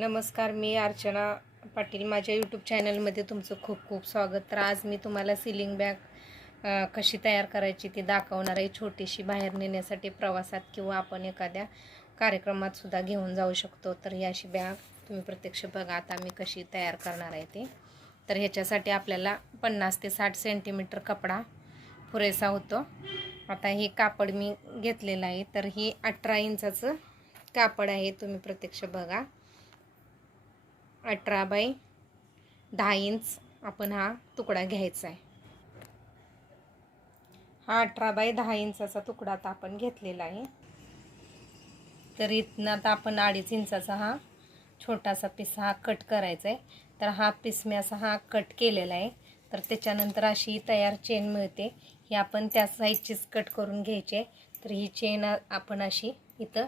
नमस्कार मी अर्चना पाटील. माझ्या यूट्यूब चॅनलमध्ये तुमचं खूप खूप स्वागत. तर आज मी तुम्हाला सिलिंग बॅग कशी तयार करायची ती दाखवणार आहे. छोटीशी बाहेर नेण्यासाठी प्रवासात किंवा आपण एखाद्या कार्यक्रमात सुद्धा घेऊन जाऊ शकतो. तर ही अशी बॅग तुम्ही प्रत्यक्ष बघा आता मी कशी तयार करणार आहे ती. तर ह्याच्यासाठी आपल्याला पन्नास ते साठ सेंटीमीटर कपडा पुरेसा होतो. आता हे कापड मी घेतलेलं आहे. तर ही अठरा इंचाचं कापड आहे. तुम्ही प्रत्यक्ष बघा. अठरा बाय दहा इंच आपण हा तुकडा घ्यायचा आहे. हा अठरा बाय दहा इंचाचा तुकडा आता आपण घेतलेला आहे. तर इथनं आता आपण अडीच इंचाचा हा छोटासा पीस हा कट करायचा आहे. तर हा पीस मी असा हा कट केलेला आहे. तर त्याच्यानंतर अशी तयार चेन मिळते. ही आपण त्या साईजचीच कट करून घ्यायची आहे. तर ही चेन आपण अशी इथं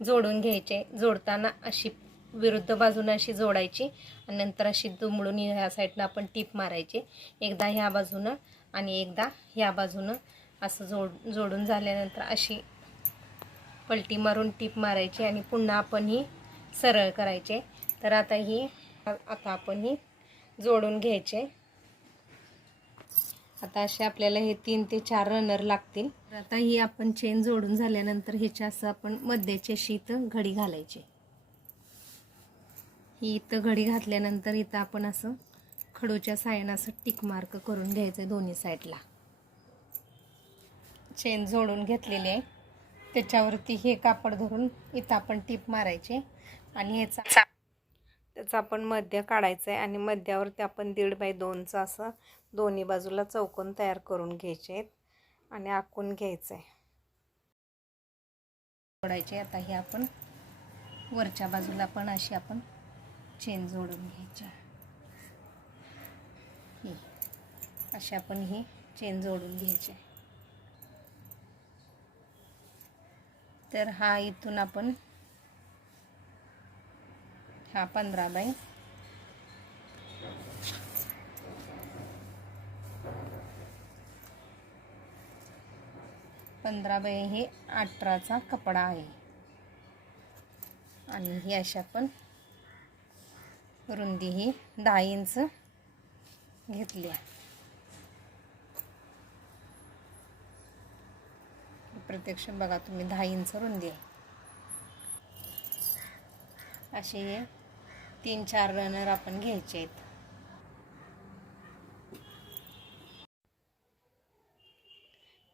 जोडून घ्यायची आहे. जोडताना अशी विरुद्ध बाजूने अशी जोडायची आणि नंतर अशी दुमडून ह्या साईडनं आपण टीप मारायची. एकदा ह्या बाजूनं आणि एकदा ह्या बाजूनं असं जोड जोडून झाल्यानंतर अशी पलटी मारून टीप मारायची आणि पुन्हा आपण ही सरळ करायचे. तर आता ही आता आपण ही जोडून घ्यायचे. आता असे आपल्याला हे तीन ते चार रनर लागतील. आता ही आपण चेन जोडून झाल्यानंतर ह्याच्या असं आपण मध्याची शीत घडी घालायची. ही इथं घडी घातल्यानंतर इथं आपण असं खडूच्या साह्यानं असं टिक मार्क करून घ्यायचं आहे दोन्ही साईडला. चेन जोडून घेतलेली आहे. त्याच्यावरती हे कापड धरून इथं आपण टीप मारायचे आणि ह्याचा त्याचा आपण मध्य काढायचं आहे आणि मध्यावरती आपण दीड बाय दोनचं असं दोन्ही बाजूला चौकोन तयार करून घ्यायचे आहेत आणि आखून घ्यायचं आहे जोडायचे. आता हे आपण वरच्या बाजूला पण अशी आपण चेन जोडून घ्यायच्या. ही अशा पण ही चेन जोडून घ्यायची तर हा इथून आपण हा पंधरा बाय पंधरा बाय हे अठराचा कपडा आहे. आणि ही अशा पण रुंदी ही दहा इंच घेतली आहे. प्रत्यक्ष बघा तुम्ही दहा इंच रुंदी आहे. असे हे तीन चार रनर आपण घ्यायचे आहेत.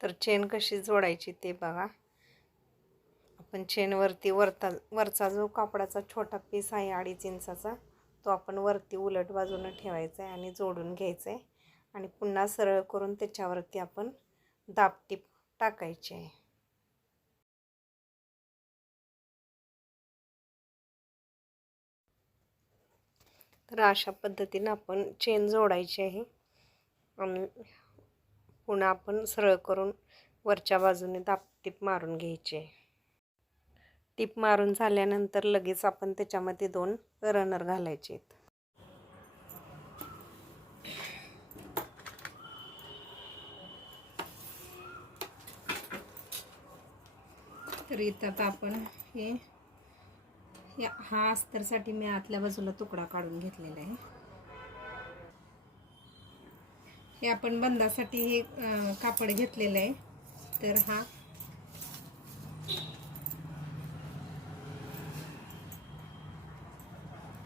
तर चेन कशी जोडायची ते बघा. आपण चेनवरती वरता वरचा जो कापडाचा छोटा पीस आहे अडीच इंचाचा तो आपण वरती उलट बाजूनं ठेवायचा आहे आणि जोडून घ्यायचा आहे आणि पुन्हा सरळ करून त्याच्यावरती आपण दाबटीप टाकायची आहे. तर अशा पद्धतीनं आपण चेन जोडायची आहे. आणि पुन्हा आपण सरळ करून वरच्या बाजूने दाबटीप मारून घ्यायची आहे. टिप मारून झाल्यानंतर लगेच आपण त्याच्यामध्ये दोन रनर घालायचे आहेत. तर इथं आता आपण हे या हा अस्तरसाठी मी आतल्या बाजूला तुकडा काढून घेतलेला आहे. हे आपण बंदासाठी हे कापड घेतलेलं आहे. तर हा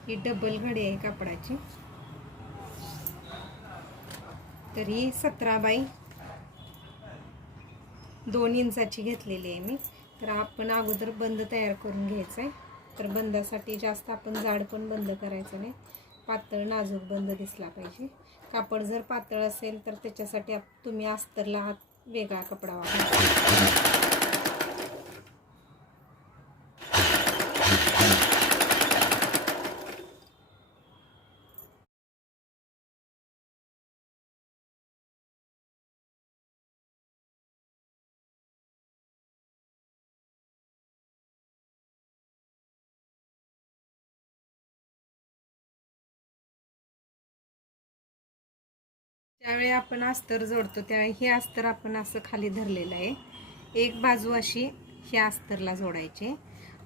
ही डबल घडी आहे कापडाची. तर ही सतरा बाई दोन इंचाची घेतलेली आहे मी. तर आपण अगोदर बंद तयार करून घ्यायचं आहे तर बंदासाठी जास्त आपण जाड पण बंद करायचं नाही. पातळ नाजूक बंद दिसला पाहिजे. कापड जर पातळ असेल तर त्याच्यासाठी आप- तुम्ही अस्तरला हात वेगळा कपडा वापरा. ज्यावेळी आपण अस्तर जोडतो त्यावेळी हे अस्तर आपण असं खाली धरलेलं आहे. एक बाजू अशी ह्या अस्तरला जोडायचे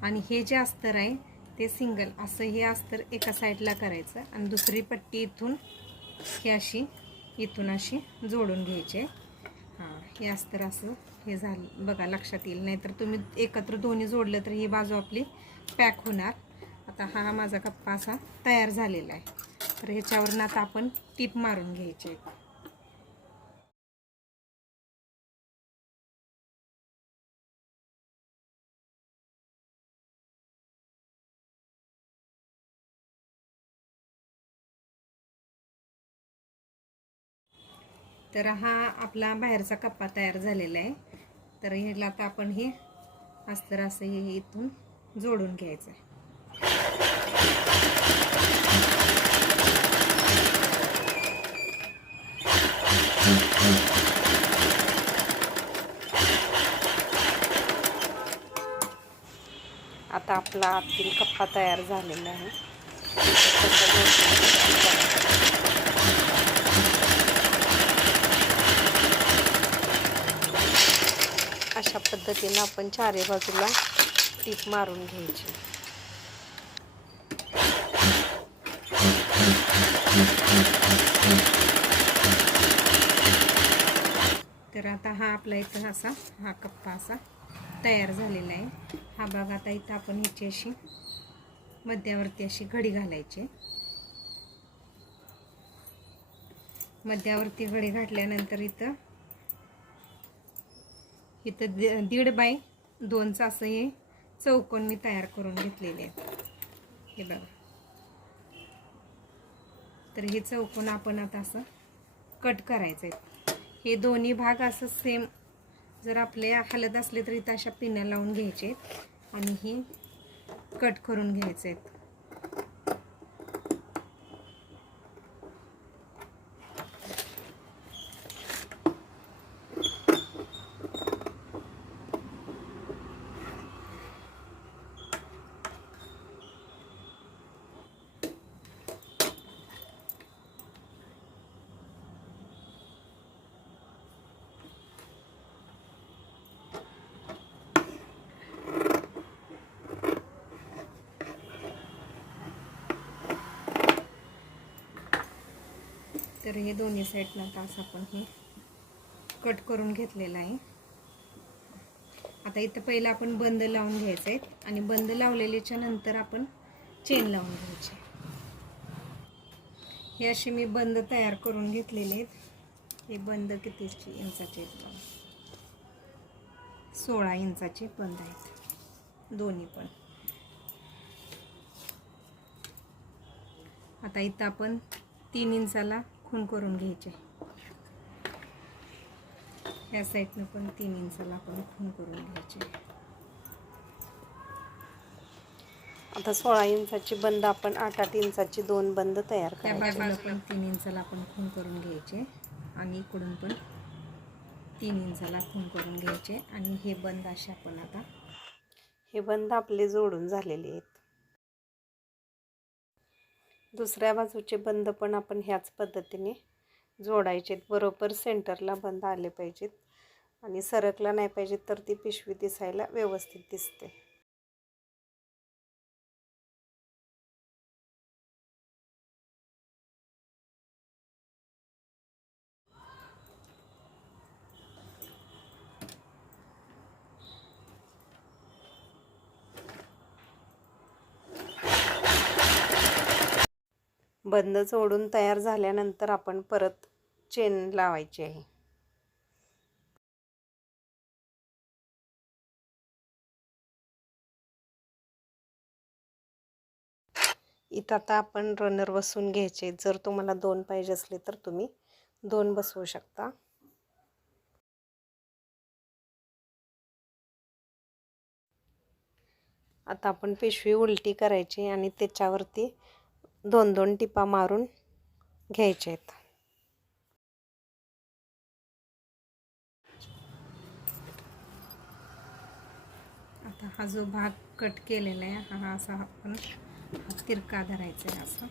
आणि हे जे अस्तर आहे ते सिंगल असं हे अस्तर एका साईडला करायचं आणि दुसरी पट्टी इथून ही अशी इथून अशी जोडून घ्यायचे. हां हे अस्तर असं हे झालं बघा लक्षात येईल. नाहीतर तुम्ही एकत्र दोन्ही जोडलं तर ही बाजू आपली पॅक होणार. आता हा माझा कप्पा असा तयार झालेला आहे. तर ह्याच्यावरनं आता आपण टीप मारून घ्यायचे. तर हा आपला बाहेरचा कप्पा तयार झालेला आहे. तर ह्याला आता आपण हे अस्तर असं हे इथून जोडून घ्यायचं आहे. आता आपला आतील कप्पा तयार झालेला आहे. अशा पद्धतीनं आपण चारे बाजूला टीप मारून घ्यायची. तर आता हा आपला इथं असा हा कप्पा असा तयार झालेला आहे. हा भाग आता इथं आपण ह्याची अशी मध्यावरती अशी घडी घालायची. मध्यावरती घडी घातल्यानंतर इथं इथं दि- दीड बाय दोनचं असं हे चौकोन मी तयार करून घेतलेले आहेत. हे बघा. तर हे चौकोन आपण आता असं कट करायचं आहे हे दोन्ही भाग असं सेम जर आपले हलत असले तर इथं अशा पिनं लावून घ्यायचे आणि हे कट करून घ्यायचे आहेत तर हे दोन्ही साईडनं तास आपण हे कट करून घेतलेलं आहे. आता इथं पहिलं आपण बंद लावून घ्यायचं आहे आणि बंद लावलेल्याच्या नंतर आपण चेन लावून घ्यायचे. हे असे मी बंद तयार करून घेतलेले आहेत. हे बंद कितीची? इंचाचे आहेत सोळा इंचाचे बंद आहेत. दोन्ही पण. आता इथं आपण तीन इंचाला खून करून घ्यायचे. या साईडनं पण तीन इंचाला आपण खून करून घ्यायचे. आता सोळा इंचाची बंद आपण आठ आठ इंचाची दोन बंद तयार त्या करायचे. पण तीन इंचाला आपण खून करून घ्यायचे आणि इकडून पण तीन इंचाला खून करून घ्यायचे. आणि हे बंद असे आपण आता हे बंद आपले जोडून झालेले आहेत. दुसऱ्या बाजूचे बंद पण आपण ह्याच पद्धतीने जोडायचेत बरोबर सेंटरला बंद आले पाहिजेत. आणि सरकला नाही पाहिजेत तर ती पिशवी दिसायला व्यवस्थित दिसते. बंद जोडून तयार झाल्यानंतर आपण परत चेन लावायची आहे. इथं आता आपण रनर बसवून घ्यायचे जर तुम्हाला दोन पाहिजे असले तर तुम्ही दोन बसवू शकता. आता आपण पिशवी उलटी करायची आणि त्याच्यावरती दोन दोन टिपा मारून घ्यायचे आहेत. आता हा जो भाग कट केलेला आहे हा असा आपण तिरका धरायचा आहे असं.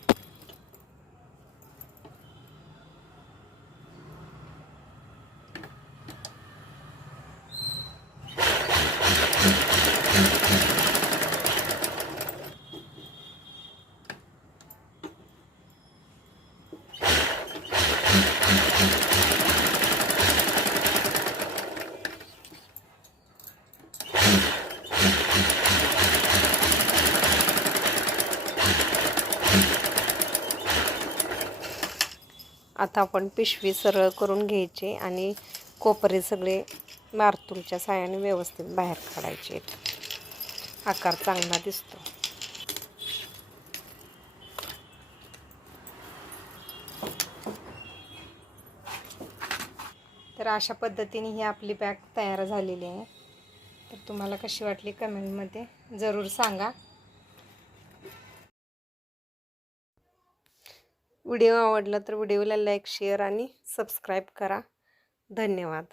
आता आपण पिशवी सरळ करून घ्यायची आणि कोपरे सगळे मारतूलच्या साह्याने व्यवस्थित बाहेर काढायचे आहेत. आकार चांगला दिसतो. तर अशा पद्धतीने ही आपली बॅग तयार झालेली आहे. तर तुम्हाला कशी वाटली कमेंटमध्ये जरूर सांगा. व्हिडिओ आवडला तर व्हिडिओला लाईक शेअर आणि सबस्क्राईब करा. धन्यवाद.